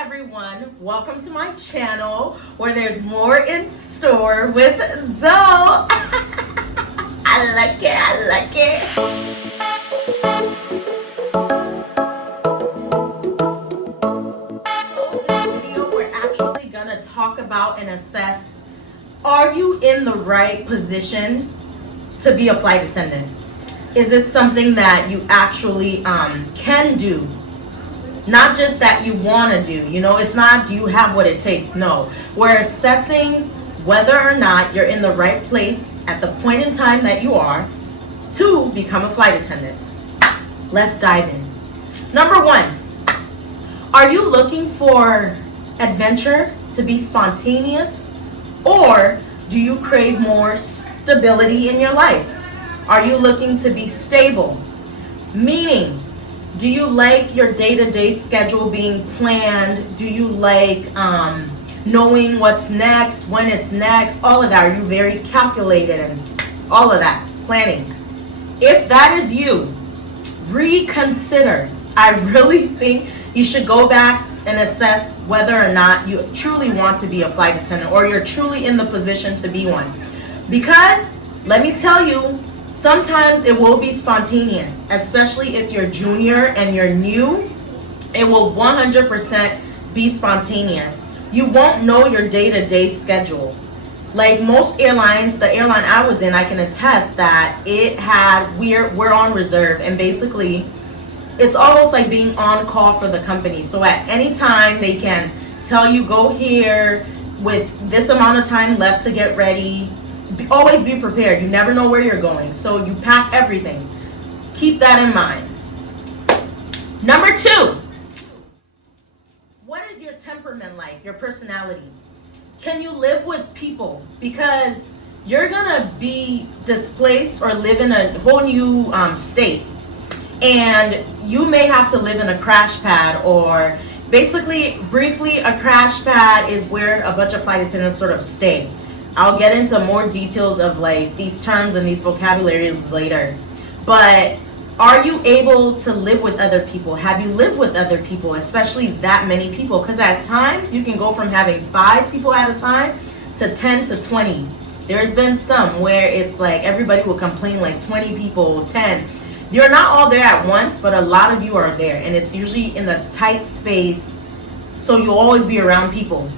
everyone, welcome to my channel where there's more in store with Zoe. I like it. So this video we're actually gonna talk about and assess, are you in the right position to be a flight attendant? Is it something that you actually can do? Not just that you want to do, it's not do you have what it takes. No, we're assessing whether or not you're in the right place at the point in time that you are to become a flight attendant. Let's dive in. Number one, are you looking for adventure, to be spontaneous, or do you crave more stability in your life? Are you looking to be stable? Meaning, do you like your day-to-day schedule being planned? Do you like knowing what's next, when it's next, all of that? Are you very calculated and all of that, planning? If that is you, reconsider. I really think you should go back and assess whether or not you truly want to be a flight attendant or you're truly in the position to be one. Because, let me tell you, sometimes it will be spontaneous, especially if you're junior and you're new. It will 100% be spontaneous. You won't know your day-to-day schedule. Like most airlines, the airline I was in, I can attest that we're on reserve, and basically it's almost like being on call for the company. So at any time they can tell you go here with this amount of time left to get ready. Always be prepared. You never know where you're going, so you pack everything. Keep that in mind. Number two, what is your temperament like, your personality? Can you live with people? Because you're gonna be displaced or live in a whole new state, and you may have to live in a crash pad, or basically, briefly, a crash pad is where a bunch of flight attendants sort of stay. I'll get into more details of like these terms and these vocabularies later. But are you able to live with other people? Have you lived with other people, especially that many people? Because at times you can go from having 5 people at a time to 10 to 20. There's been some where it's like everybody will complain, like 20 people, 10. You're not all there at once, but a lot of you are there, and it's usually in a tight space, so you'll always be around people.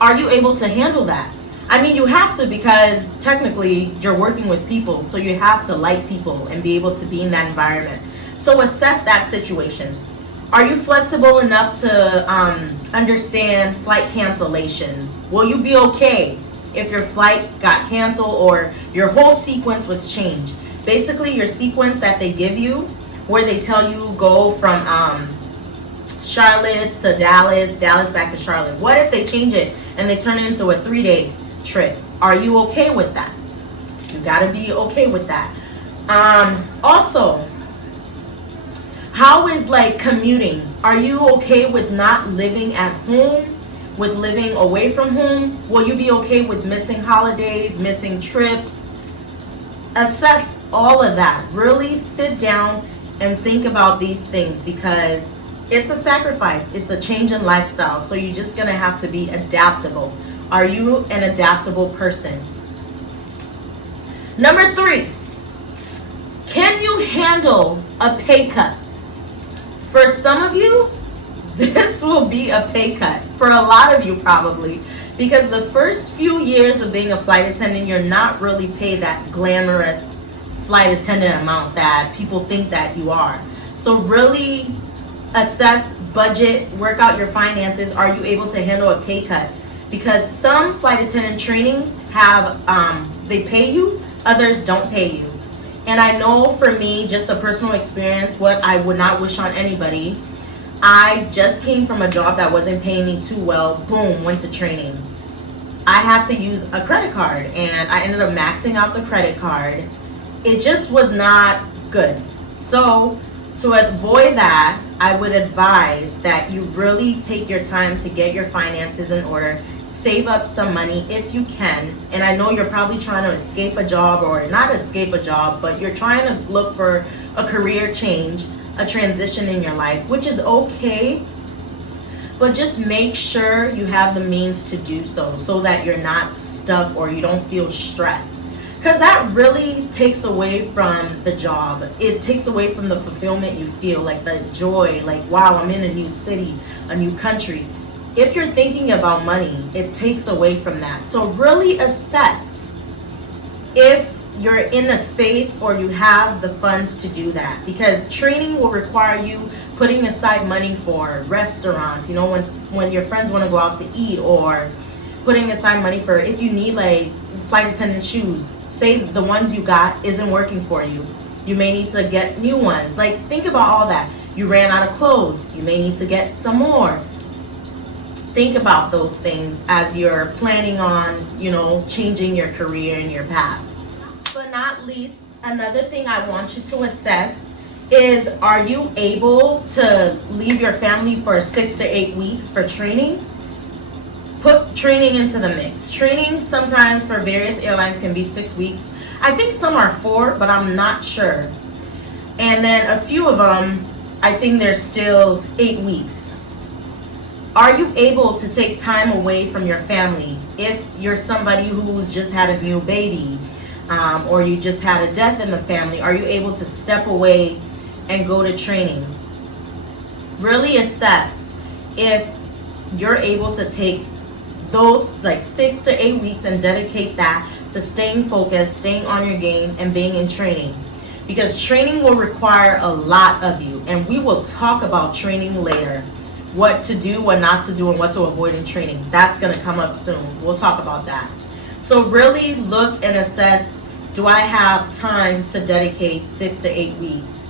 Are you able to handle that? I mean, you have to, because technically you're working with people, so you have to like people and be able to be in that environment. So assess that situation. Are you flexible enough to understand flight cancellations? Will you be okay if your flight got canceled or your whole sequence was changed? Basically, your sequence that they give you, where they tell you go from Charlotte to Dallas, Dallas back to Charlotte. What if they change it and they turn it into a 3-day trip? Are you okay with that? You gotta be okay with that. Also, how is like commuting? Are you okay with not living at home, with living away from home? Will you be okay with missing holidays, missing trips? Assess all of that. Really sit down and think about these things, because it's a sacrifice. It's a change in lifestyle. So you're just gonna have to be adaptable. Are you an adaptable person? Number 3, can you handle a pay cut? For some of you, this will be a pay cut. For a lot of you probably, because the first few years of being a flight attendant, you're not really paid that glamorous flight attendant amount that people think that you are. So really assess, budget, work out your finances. Are you able to handle a pay cut? Because some flight attendant trainings have, they pay you, others don't pay you. And I know for me, just a personal experience, what I would not wish on anybody. I just came from a job that wasn't paying me too well. Boom, went to training. I had to use a credit card, and I ended up maxing out the credit card. It just was not good. So to avoid that, I would advise that you really take your time to get your finances in order. Save up some money if you can. And I know you're probably trying to escape a job, or not escape a job, but you're trying to look for a career change, a transition in your life, which is okay. but just make sure you have the means to do so that you're not stuck or you don't feel stressed. Because that really takes away from the job. It takes away from the fulfillment you feel, like the joy, like, wow, I'm in a new city, a new country. If you're thinking about money, it takes away from that. So really assess if you're in a space or you have the funds to do that, because training will require you putting aside money for restaurants, you know, when your friends want to go out to eat, or putting aside money for if you need like flight attendant shoes. Say the ones you got isn't working for you, you may need to get new ones. Like, think about all that. You ran out of clothes, you may need to get some more. Think about those things as you're planning on, you know, changing your career and your path. But not least, another thing I want you to assess is, are you able to leave your family for 6 to 8 weeks for training? Put training into the mix. Training sometimes for various airlines can be 6 weeks. I think some are 4, but I'm not sure. And then a few of them, I think they're still 8 weeks. Are you able to take time away from your family? If you're somebody who's just had a new baby, or you just had a death in the family, are you able to step away and go to training? Really assess if you're able to take those like 6 to 8 weeks and dedicate that to staying focused, staying on your game, and being in training. Because training will require a lot of you, and we will talk about training later. What to do, what not to do, and what to avoid in training. That's going to come up soon. We'll talk about that. So really look and assess, do I have time to dedicate 6 to 8 weeks?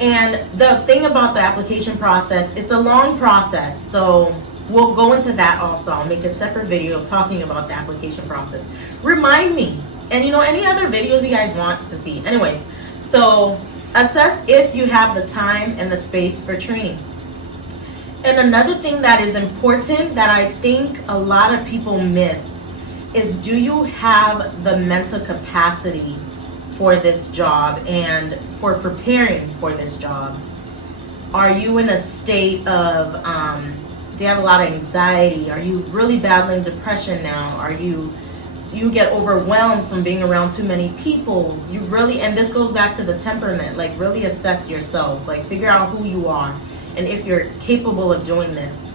And the thing about the application process, it's a long process. So we'll go into that also. I'll make a separate video talking about the application process. Remind me. And you know, any other videos you guys want to see. Anyways, so assess if you have the time and the space for training. And another thing that is important that I think a lot of people miss is, do you have the mental capacity for this job and for preparing for this job? Are you in a state of, do you have a lot of anxiety? Are you really battling depression now? Do you get overwhelmed from being around too many people? You really, and this goes back to the temperament, like really assess yourself, like figure out who you are and if you're capable of doing this.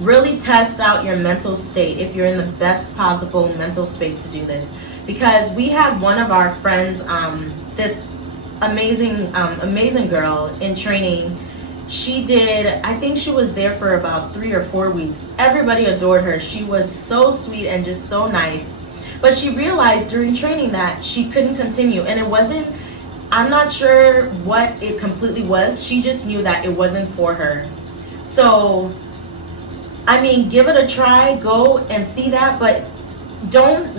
Really test out your mental state, if you're in the best possible mental space to do this. Because we had one of our friends, this amazing girl in training. She did, I think she was there for about 3 or 4 weeks. Everybody adored her. She was so sweet and just so nice. But she realized during training that she couldn't continue. And it wasn't, I'm not sure what it completely was. She just knew that it wasn't for her. So, I mean, give it a try, go and see that, but don't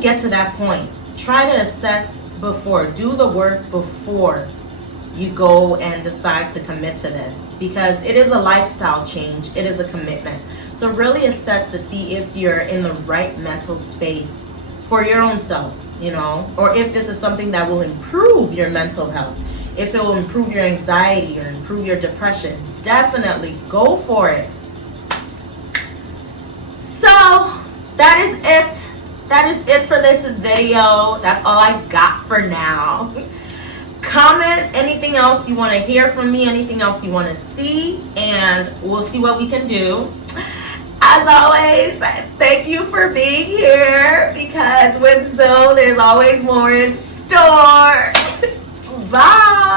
get to that point. Try to assess before, do the work before you go and decide to commit to this, because it is a lifestyle change, it is a commitment. So really assess to see if you're in the right mental space for your own self, you know, or if this is something that will improve your mental health, if it will improve your anxiety or improve your depression. Definitely go for it. So that is it. That is it for this video. That's all I got for now. Comment anything else you want to hear from me, anything else you want to see, and we'll see what we can do. As always, thank you for being here, because with Zoe, there's always more in store. Bye.